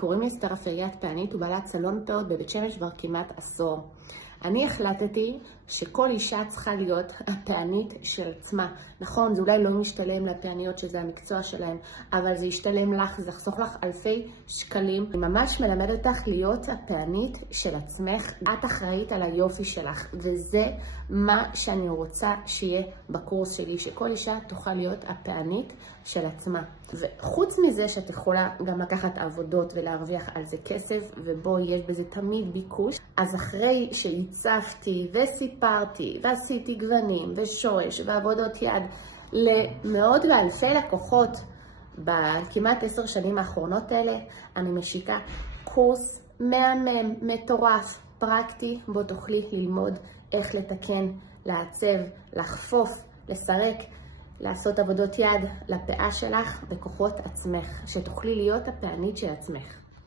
קוראים לי אסתר אפריאט פענית ובעלת סלון פאות בבית שמש כבר כמעט עשור. אני החלטתי שכל אישה צריכה להיות הפענית של עצמה. נכון, זה אולי לא משתלם לפעניות שזה המקצוע שלהם, אבל זה ישתלם לך, זה יחסוך לך אלפי שקלים. אני ממש מלמדת אותך להיות הפענית של עצמך. את אחראית על היופי שלך, וזה מה שאני רוצה שיהיה בקורס שלי, שכל אישה תוכל להיות הפענית של עצמה. וחוץ מזה שאת יכולה גם לקחת עבודות ולהרוויח על זה כסף, ובו יש בזה תמיד ביקוש, אז אחרי שהצפתי וסיפרתי ועשיתי גוונים ושורש ועבודות יד למאות ואלפי לקוחות בכמעט 10 שנים האחרונות האלה, אני משיקה קורס מהמם, מטורף, פרקטי, בו תוכלי ללמוד איך לתקן, לעצב, לחפוף, לסרק, לעשות עבודות יד לפאה שלך בכוחות עצמך, שתוכלי להיות הפענית של עצמך.